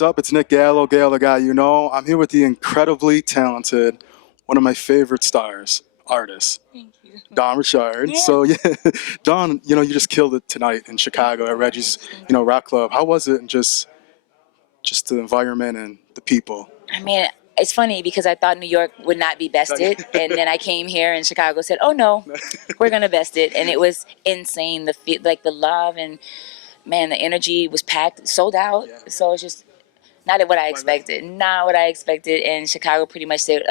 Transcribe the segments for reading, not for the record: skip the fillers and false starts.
What's up? It's Nick Gallo, Gallo the guy you know. I'm here with the incredibly talented, one of my favorite stars, artists, Thank you. Don Richard. Yeah. So yeah, Don, you just killed it tonight in Chicago at Reggie's, rock club. How was it? And just the environment and the people. I mean, it's funny because I thought New York would not be bested, and then I came here and Chicago said, "Oh no, we're gonna best it," and it was insane. Like the love and man, the energy was packed, sold out. Yeah. So it's just not what I expected. Not what I expected. And Chicago pretty much said,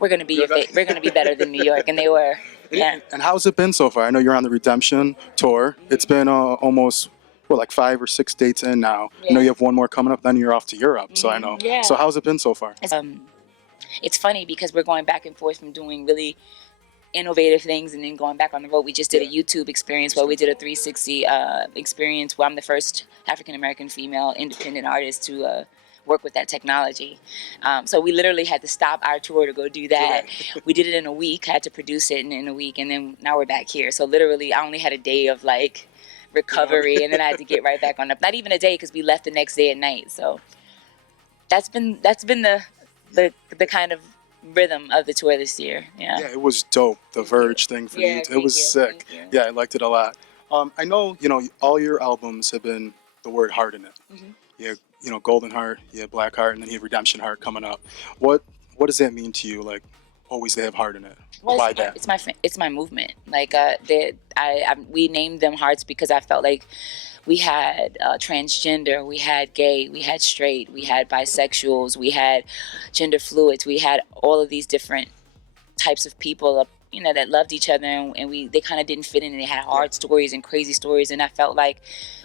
"We're gonna be we're gonna be better than New York," and they were. Yeah. And how's it been so far? I know you're on the Redemption tour. It's been almost like 5 or 6 dates in now. I know you have one more coming up. Then you're off to Europe. So I know. Yeah. So how's it been so far? It's funny because we're going back and forth from doing really innovative things and then going back on the road. We just did a YouTube experience where we did a 360 experience where I'm the first African American female independent artist to work with that technology. So we literally had to stop our tour to go do that. We did it in a week, had to produce it in a week, and then now we're back here. So literally I only had a day of like recovery and then I had to get right back on up. Not even a day because we left the next day at night. So that's been the kind of rhythm of the tour this year. Yeah, it was dope. The Verge thing for you. It was sick. Yeah, I liked it a lot. I know, all your albums have been the word heart in it. Yeah, Golden Heart, yeah, Black Heart, and then you have Redemption Heart coming up. What does that mean to you? Like, always they have heart in it. Well, why that? It's my movement. Like we named them hearts because I felt like we had transgender, we had gay, we had straight, we had bisexuals, we had gender fluids, we had all of these different types of people, that loved each other, and they kind of didn't fit in, and they had hard stories and crazy stories. And I felt like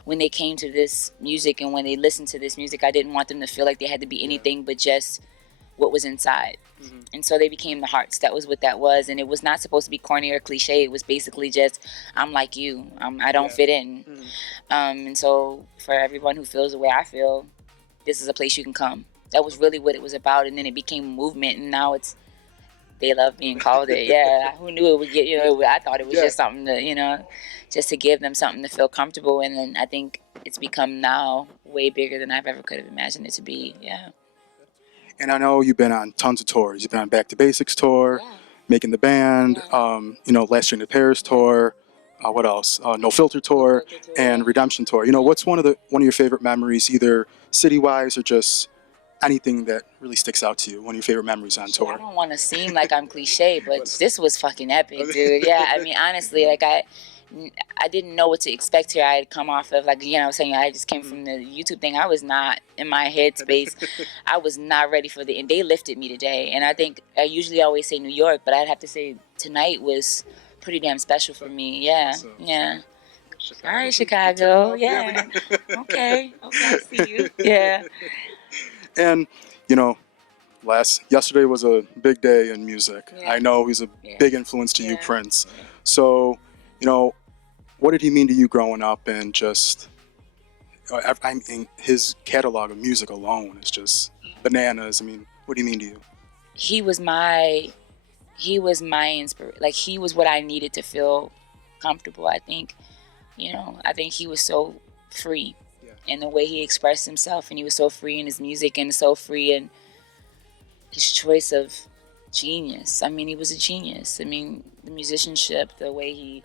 when they came to this music and when they listened to this music, I didn't want them to feel like they had to be anything but just what was inside. And so they became the hearts. That was what that was. And it was not supposed to be corny or cliche. It was basically just, I'm like you. I don't fit in. And so for everyone who feels the way I feel, this is a place you can come. That was really what it was about. And then it became a movement, and now they love being called it. Yeah, who knew it would get, I thought it was just something to, just to give them something to feel comfortable. And then I think it's become now way bigger than I've ever could have imagined it to be. Yeah. And I know you've been on tons of tours. You've been on Back to Basics tour, Making the Band, Last Year in the Paris tour. What else? No Filter tour and Redemption tour. What's one of your favorite memories, either city-wise or just anything that really sticks out to you? One of your favorite memories on tour? I don't want to seem like I'm cliche, but this was fucking epic, dude. Yeah, I mean, honestly, like I didn't know what to expect here. I had come off of, like, I was saying, I just came from the YouTube thing. I was not in my headspace. I was not ready for and they lifted me today. And I think I usually always say New York, but I'd have to say tonight was pretty damn special for me. Yeah, yeah. Chicago. All right, Chicago. Yeah. Okay, I see you. Yeah. And, yesterday was a big day in music. I know he's a big influence to you, Prince. So, what did he mean to you growing up? And just, I mean, his catalog of music alone is just bananas. I mean, what do you mean to you? He was my inspiration. Like, he was what I needed to feel comfortable. I think, I think he was so free in the way he expressed himself, and he was so free in his music and so free in his choice of genius. I mean, he was a genius. I mean, the musicianship, the way he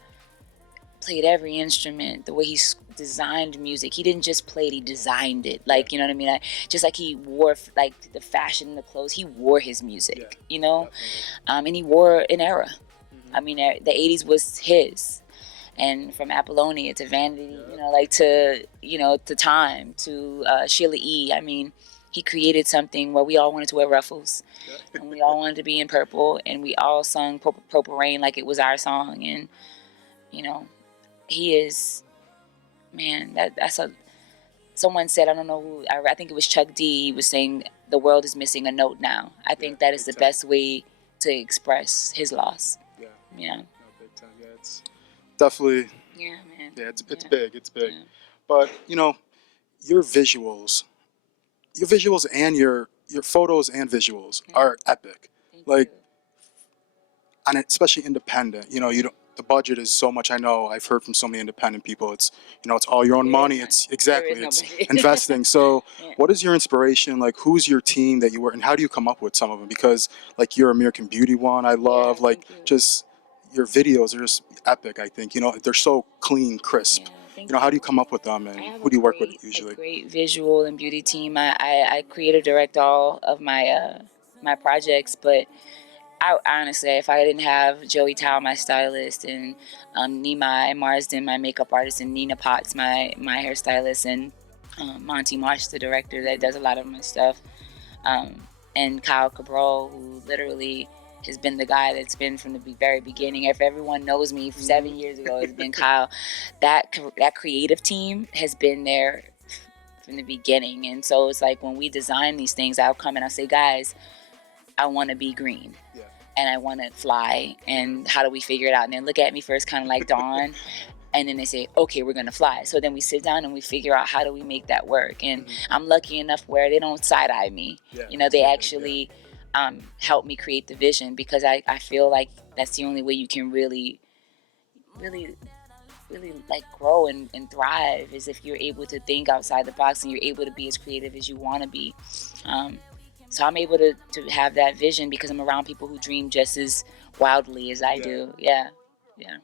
played every instrument, the way he designed music. He didn't just play it, he designed it. Like, you know what I mean? Just like he wore, like, the fashion, the clothes, he wore his music, and he wore an era. I mean, the 80s was his. And from Apollonia to Vanity, to Time, to Sheila E. I mean, he created something where we all wanted to wear ruffles, and we all wanted to be in purple, and we all sung Purple Rain like it was our song. And, he is, man, someone said, I don't know who, I think it was Chuck D, he was saying, the world is missing a note now. I think that is the best way to express his loss. Yeah. No, big time. Yeah, it's definitely. Yeah, man. Yeah, it's big. It's big. Yeah. But your visuals and your photos and visuals are epic. Thank you. And especially independent. You don't. the budget is so much. I know I've heard from so many independent people. It's it's all your own There is money. none. It's There exactly is no it's budget. investing. So Yeah. what is your inspiration? Like who's your team that you work and how do you come up with some of them? Because like your American Beauty one, I love Yeah, like thank you. just your videos are just epic. I think they're so clean, crisp. Yeah, thank How you. do you come up with them I and have who do you work with a usually? great visual and beauty team. I create or direct all of my projects, but I honestly, if I didn't have Joey Tao, my stylist, and Nima Marsden, my makeup artist, and Nina Potts, my hairstylist, and Monty Marsh, the director that does a lot of my stuff, um, and Kyle Cabral, who literally has been the guy that's been from the very beginning. If everyone knows me 7 years ago, it's been Kyle. That creative team has been there from the beginning, and so it's like when we design these things, I'll come and I'll say, guys, I want to be green. Yeah. And I want to fly, and how do we figure it out? And then look at me first, kind of like Dawn, and then they say, okay, we're gonna fly. So then we sit down and we figure out how do we make that work. And I'm lucky enough where they don't side eye me. Yeah, They actually help me create the vision, because I feel like that's the only way you can really, really, really like grow and thrive, is if you're able to think outside the box and you're able to be as creative as you want to be. So I'm able to have that vision because I'm around people who dream just as wildly as I do. Yeah, yeah.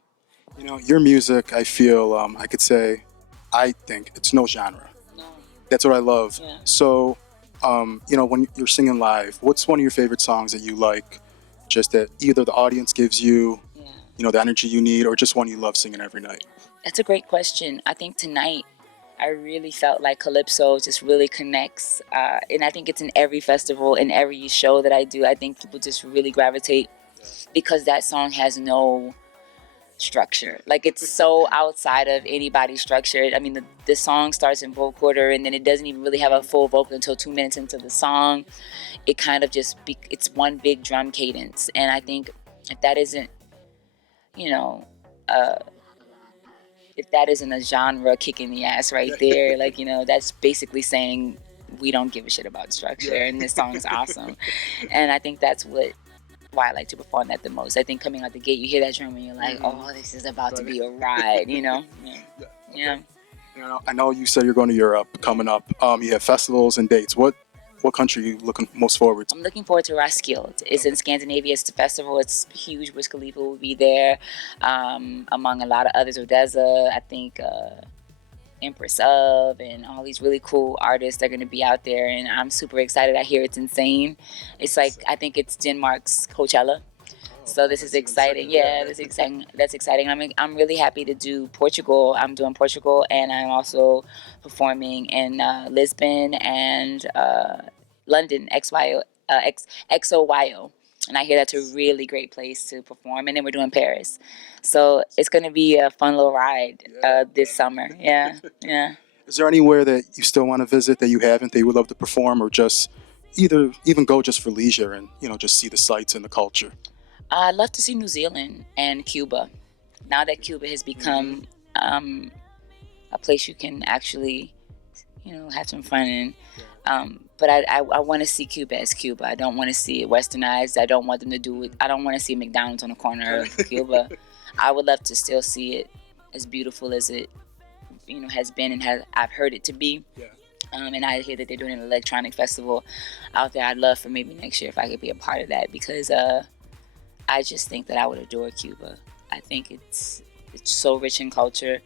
Your music, I feel, I could say, I think it's no genre. No. That's what I love. Yeah. So, when you're singing live, what's one of your favorite songs that you like? Just that either the audience gives you, Yeah. the energy you need, or just one you love singing every night? That's a great question. I think tonight I really felt like Calypso just really connects. And I think it's in every festival, in every show that I do. I think people just really gravitate because that song has no structure. Like, it's so outside of anybody's structure. I mean, the song starts in vocoder, and then it doesn't even really have a full vocal until 2 minutes into the song. It kind of just, it's one big drum cadence. And I think if that isn't, you know, uh, if that isn't a genre kicking the ass right there, like, that's basically saying we don't give a shit about structure, and this song's awesome. And I think that's why I like to perform that the most. I think coming out the gate, you hear that drum and you're like, oh, this is about to be a ride, Yeah. I know you said you're going to Europe coming up. You have festivals and dates. What country are you looking most forward to? I'm looking forward to Roskilde. It's in Scandinavia. It's the festival. It's huge. Wiz Khalifa will be there, among a lot of others. Odessa, I think, Empress of, and all these really cool artists are going to be out there. And I'm super excited. I hear it's insane. It's like, I think it's Denmark's Coachella. So this is exciting. Yeah, this is exciting. That's exciting. I'm really happy to do Portugal. I'm doing Portugal, and I'm also performing in Lisbon and London, XOYO. And I hear that's a really great place to perform. And then we're doing Paris. So it's going to be a fun little ride this summer. Yeah, yeah. Is there anywhere that you still want to visit that you haven't that you would love to perform, or just even go just for leisure and just see the sights and the culture? I'd love to see New Zealand and Cuba. Now that Cuba has become a place you can actually, have some fun in. But I want to see Cuba as Cuba. I don't want to see it westernized. I don't want them to do it. I don't want to see McDonald's on the corner of Cuba. I would love to still see it as beautiful as it, has been and I've heard it to be. Yeah. And I hear that they're doing an electronic festival out there. I'd love for maybe next year if I could be a part of that, because I just think that I would adore Cuba. I think it's so rich in culture,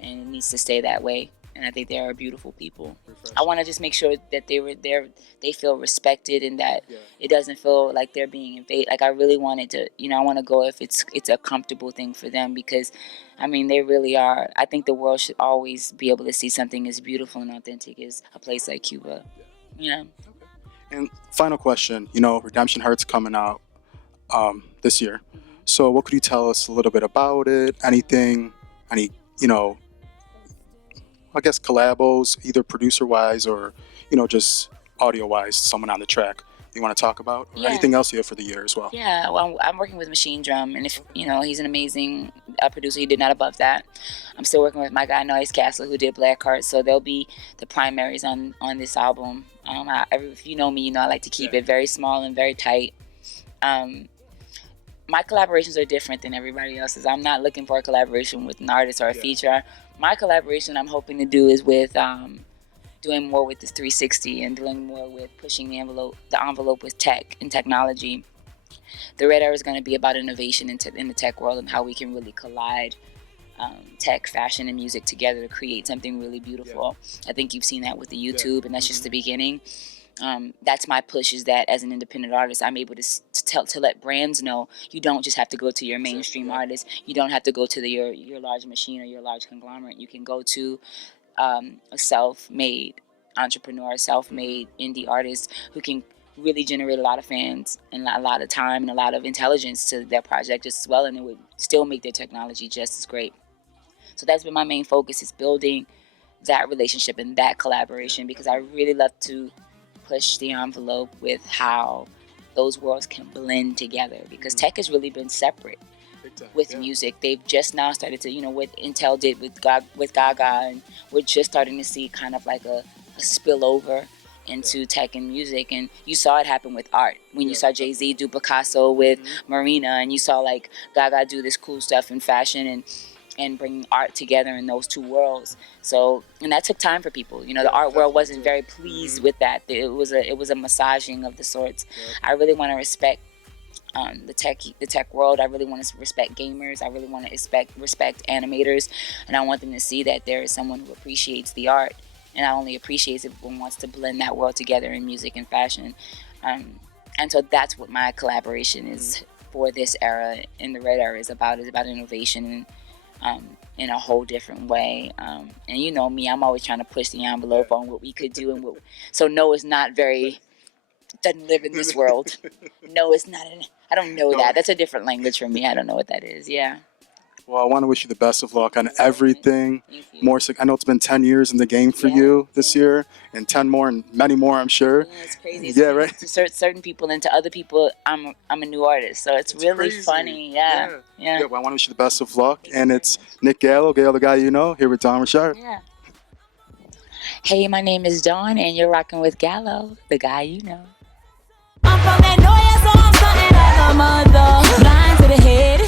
and it needs to stay that way. And I think they are beautiful people. I want to just make sure that they feel respected, and that it doesn't feel like they're being invaded. Like, I really wanted to, I want to go if it's a comfortable thing for them, because, I mean, they really are. I think the world should always be able to see something as beautiful and authentic as a place like Cuba. And final question, Redemption Heart's coming out this year. So what could you tell us a little bit about it? Any, I guess collabos, either producer-wise or, just audio-wise, someone on the track you want to talk about? Or anything else you have for the year as well? Yeah, well, I'm working with Machine Drum, and if, he's an amazing producer. He did not above that. I'm still working with my guy, Noise Castle, who did Blackheart, so they'll be the primaries on this album. If you know me, I like to keep it very small and very tight. my collaborations are different than everybody else's. I'm not looking for a collaboration with an artist or a feature. My collaboration I'm hoping to do is with doing more with this 360 and doing more with pushing the envelope with tech and technology. The Red Era is going to be about innovation in the tech world and how we can really collide tech, fashion, and music together to create something really beautiful. I think you've seen that with the YouTube, and that's just the beginning. That's my push, is that as an independent artist, I'm able to let brands know you don't just have to go to your mainstream artist. You don't have to go to your large machine or your large conglomerate. You can go to a self-made entrepreneur, self-made indie artist who can really generate a lot of fans and a lot of time and a lot of intelligence to their project just as well, and it would still make their technology just as great. So that's been my main focus, is building that relationship and that collaboration, because I really love to push the envelope with how those worlds can blend together, because tech has really been separate with music. They've just now started to, what Intel did with Gaga, and we're just starting to see kind of like a spillover into tech and music. And you saw it happen with art when you saw Jay-Z do Picasso with Marina, and you saw like Gaga do this cool stuff in fashion and bring art together in those two worlds. So, and that took time for people. The art world wasn't very pleased with that. It was a massaging of the sorts. I really want to respect the tech world. I really want to respect gamers. I really want to respect animators, and I want them to see that there is someone who appreciates the art, and not only appreciates it, but wants to blend that world together in music and fashion. And so that's what my collaboration is for this era, in the Red Era, is about innovation in a whole different way. And you know me, I'm always trying to push the envelope on what we could do, and so no is not very, doesn't live in this world. No, it's not. I don't know that. That's a different language for me. I don't know what that is. Yeah. Well, I want to wish you the best of luck on everything. Thank you. More, I know it's been 10 years in the game for you this year, and 10 more and many more, I'm sure. Yeah, it's crazy. Yeah, right. To certain people, and to other people, I'm a new artist, so it's really crazy. funny. Yeah. Well, I want to wish you the best of luck, and it's Nick Gallo, the guy you know, here with Don Richard. Yeah. Hey, my name is Dawn, and you're rocking with Gallo, the guy you know. I'm from that noise, so I'm stunning like a mother. Blind to the head.